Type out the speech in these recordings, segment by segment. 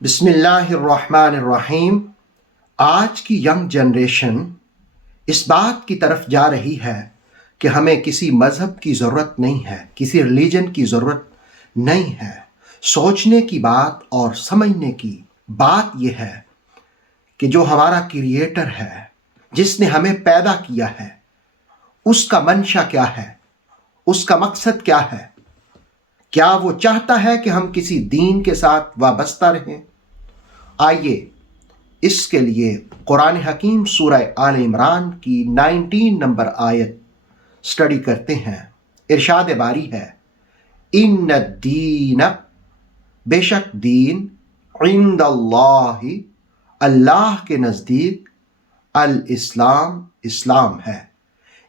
بسم اللہ الرحمن الرحیم۔ آج کی ینگ جنریشن اس بات کی طرف جا رہی ہے کہ ہمیں کسی مذہب کی ضرورت نہیں ہے، کسی ریلیجن کی ضرورت نہیں ہے۔ سوچنے کی بات اور سمجھنے کی بات یہ ہے کہ جو ہمارا کریٹر ہے، جس نے ہمیں پیدا کیا ہے، اس کا منشا کیا ہے، اس کا مقصد کیا ہے؟ کیا وہ چاہتا ہے کہ ہم کسی دین کے ساتھ وابستہ رہیں؟ آئیے اس کے لیے قرآن حکیم سورہ آل عمران کی 19 نمبر آیت سٹڈی کرتے ہیں۔ ارشاد باری ہے، ان الدین، بے شک دین، عند اللہ، اللہ کے نزدیک، الاسلام، اسلام ہے۔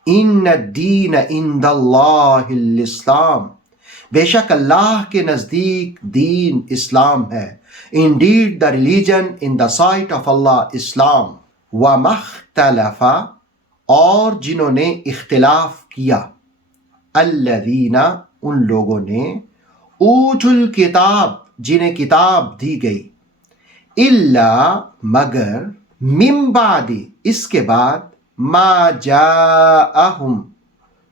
ان الدین عند اللہ الاسلام، بے شک اللہ کے نزدیک دین اسلام ہے۔ Indeed, the religion in the sight of Allah Islam. وَمَا اخْتَلَفَ، اور جنہوں نے اختلاف کیا، الَّذِينَ، ان لوگوں نے، اوتوا الکتاب، جنہیں کتاب دی گئی، الا، مگر، من بعد، اس کے بعد، ما جاءہم،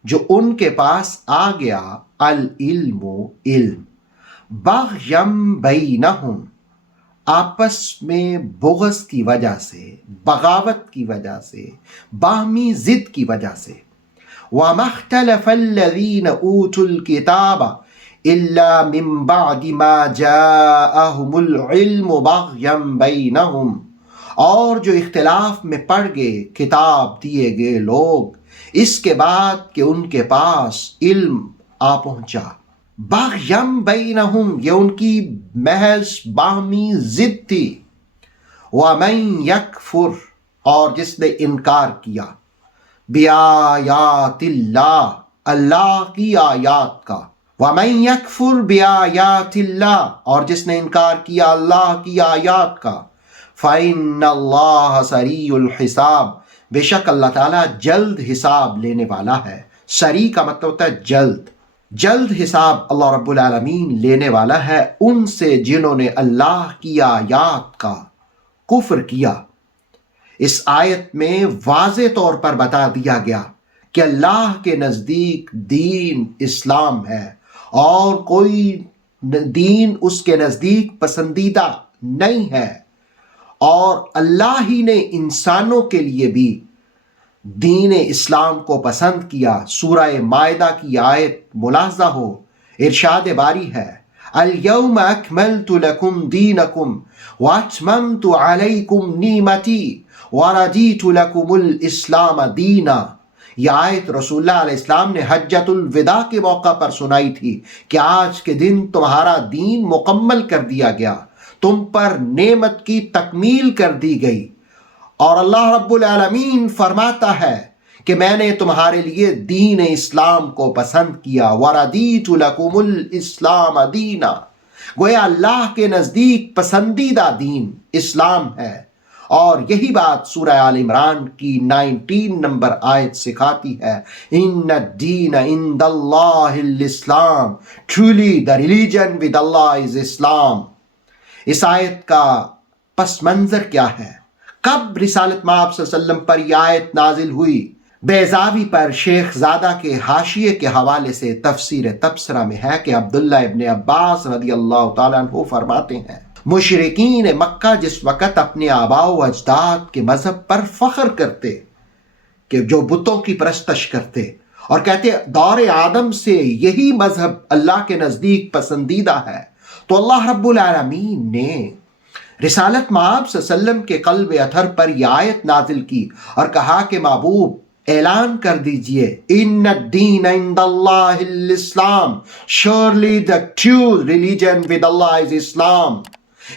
جو ان کے پاس آ گیا، العلم، علم، بغیم بینہم، آپس میں بغض کی وجہ سے، بغاوت کی وجہ سے، باہمی ضد کی وجہ سے۔ وَمَا اخْتَلَفَ الَّذِينَ أُوتُوا الْكِتَابَ إِلَّا مِن بَعْدِ مَا جَاءَهُمُ الْعِلْمُ بَغْيًا بَيْنَهُمْ، اور جو اختلاف میں پڑ گئے کتاب دیے گئے لوگ، اس کے بعد کہ ان کے پاس علم آ پہنچا۔ باغیم بینہم، یہ ان کی محض باہمی ضد تھی۔ وَمَن یکفر، اور جس نے انکار کیا، بِآیاتِ اللہ، اللہ کی آیات کا۔ وَمَن یکفر بِآیاتِ اللہ، اور جس نے انکار کیا اللہ کی آیات کا، فَإِنَّ اللَّهَ سَرِيعُ الْحِسَابِ، بے شک اللہ تعالیٰ جلد حساب لینے والا ہے۔ سریع کا مطلب ہوتا ہے جلد۔ جلد حساب اللہ رب العالمین لینے والا ہے ان سے جنہوں نے اللہ کی آیات کا کفر کیا۔ اس آیت میں واضح طور پر بتا دیا گیا کہ اللہ کے نزدیک دین اسلام ہے، اور کوئی دین اس کے نزدیک پسندیدہ نہیں ہے، اور اللہ ہی نے انسانوں کے لیے بھی دین اسلام کو پسند کیا۔ سورہ مائدہ کی آیت ملاحظہ ہو، ارشاد باری ہے، الَّيَوْمَ أَكْمَلْتُ لَكُمْ دِينَكُمْ وَأَتْمَمْتُ عَلَيْكُمْ نِعْمَتِي وَرَضِيتُ لَكُمُ الْإِسْلَامَ دِينًا۔ یہ آیت رسول اللہ علیہ السلام نے حجۃ الوداع کے موقع پر سنائی تھی کہ آج کے دن تمہارا دین مکمل کر دیا گیا، تم پر نعمت کی تکمیل کر دی گئی، اور اللہ رب العالمین فرماتا ہے کہ میں نے تمہارے لیے دین اسلام کو پسند کیا۔ وَرَضِيتُ لَكُمُ الْإِسْلَامَ دِينًا، گویا اللہ کے نزدیک پسندیدہ دین اسلام ہے۔ اور یہی بات سورہ آل عمران کی 19 نمبر آیت سکھاتی ہے، إِنَّ الدِّينَ عِندَ اللَّهِ الْإِسْلَامِ، truly the religion with Allah is Islam۔ اس آیت کا پس منظر کیا ہے؟ کب رسالت مآب صلی اللہ علیہ وسلم پر یہ آیت نازل ہوئی؟ بیضاوی پر شیخ زادہ کے حاشیے کے حوالے سے تفسیر تبصرہ میں ہے کہ عبداللہ ابن عباس رضی اللہ تعالیٰ عنہ فرماتے ہیں، مشرکین مکہ جس وقت اپنے آباء و اجداد کے مذہب پر فخر کرتے، کہ جو بتوں کی پرستش کرتے، اور کہتے دور آدم سے یہی مذہب اللہ کے نزدیک پسندیدہ ہے، تو اللہ رب العالمین نے رسالت مآب صلی اللہ علیہ وسلم کے قلب اطہر پر یہ آیت نازل کی اور کہا کہ محبوب اعلان کر دیجئے، ان الدین عند اللہ الاسلام، surely the true religion with Allah is Islam.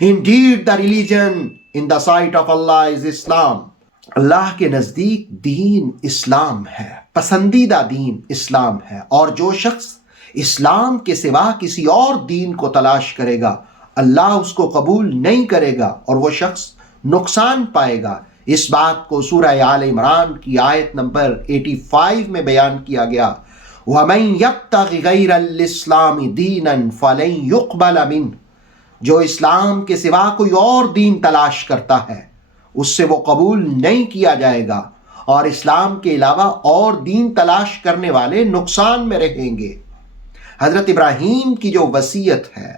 Indeed the religion in the sight of Allah is Islam. اللہ کے نزدیک دین اسلام ہے، پسندیدہ دین اسلام ہے، اور جو شخص اسلام کے سوا کسی اور دین کو تلاش کرے گا، اللہ اس کو قبول نہیں کرے گا، اور وہ شخص نقصان پائے گا۔ اس بات کو سورہ آل عمران کی آیت نمبر 85 میں بیان کیا گیا، وَمَن يَبْتَغِ غَيْرَ الْإِسْلَامِ دِينًا فَلَن يُقْبَلَ مِنْهُ، جو اسلام کے سوا کوئی اور دین تلاش کرتا ہے اس سے وہ قبول نہیں کیا جائے گا، اور اسلام کے علاوہ اور دین تلاش کرنے والے نقصان میں رہیں گے۔ حضرت ابراہیم کی جو وصیت ہے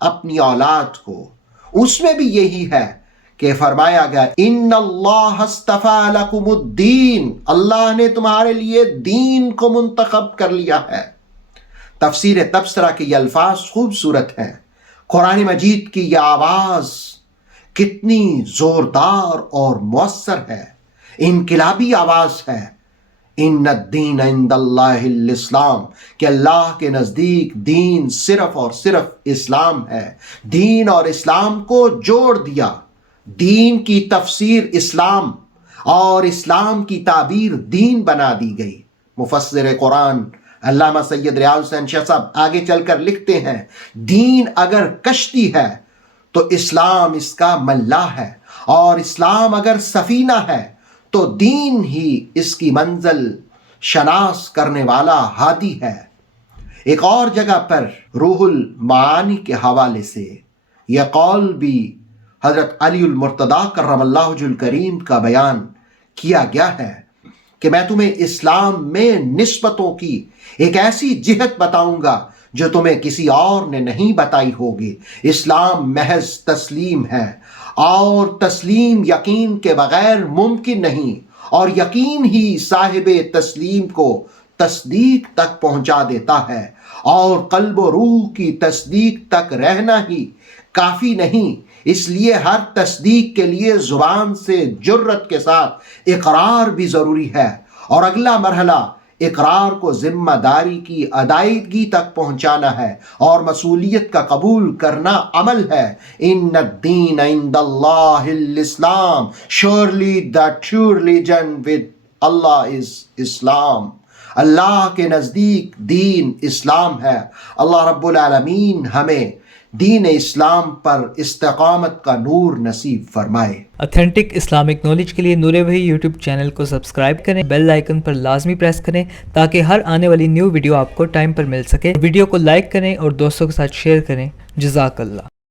اپنی اولاد کو، اس میں بھی یہی ہے کہ فرمایا گیا ان اللہ اصطفیٰ لکم الدین، اللہ نے تمہارے لیے دین کو منتخب کر لیا ہے۔ تفسیر تبصرہ کے یہ الفاظ خوبصورت ہیں۔ قرآن مجید کی یہ آواز کتنی زوردار اور مؤثر ہے، انقلابی آواز ہے۔ ان الدین عند اللہ الاسلام، کہ اللہ کے نزدیک دین صرف اور صرف اسلام ہے۔ دین اور اسلام کو جوڑ دیا، دین کی تفسیر اسلام اور اسلام کی تعبیر دین بنا دی گئی۔ مفسر قرآن علامہ سید ریاض حسین شاہ صاحب آگے چل کر لکھتے ہیں، دین اگر کشتی ہے تو اسلام اس کا ملاح ہے، اور اسلام اگر سفینہ ہے تو دین ہی اس کی منزل شناس کرنے والا ہادی ہے۔ ایک اور جگہ پر روح المعانی کے حوالے سے یہ قول بھی حضرت علی المرتضیٰ کرم اللہ وجہ الکریم کا بیان کیا گیا ہے کہ میں تمہیں اسلام میں نسبتوں کی ایک ایسی جہت بتاؤں گا جو تمہیں کسی اور نے نہیں بتائی ہوگی۔ اسلام محض تسلیم ہے، اور تسلیم یقین کے بغیر ممکن نہیں، اور یقین ہی صاحب تسلیم کو تصدیق تک پہنچا دیتا ہے، اور قلب و روح کی تصدیق تک رہنا ہی کافی نہیں، اس لیے ہر تصدیق کے لیے زبان سے جرت کے ساتھ اقرار بھی ضروری ہے، اور اگلا مرحلہ اقرار کو ذمہ داری کی ادائیگی تک پہنچانا ہے، اور مسئولیت کا قبول کرنا عمل ہے۔ ان الدین عند اللہ الاسلام، surely the true religion with Allah is Islam۔ اللہ کے نزدیک دین اسلام ہے۔ اللہ رب العالمین ہمیں دین اسلام پر استقامت کا نور نصیب فرمائے۔ اتھینٹک اسلامک نالج کے لیے نور وحی یوٹیوب چینل کو سبسکرائب کریں، بیل آئیکن پر لازمی پریس کریں تاکہ ہر آنے والی نیو ویڈیو آپ کو ٹائم پر مل سکے۔ ویڈیو کو لائک کریں اور دوستوں کے ساتھ شیئر کریں۔ جزاک اللہ۔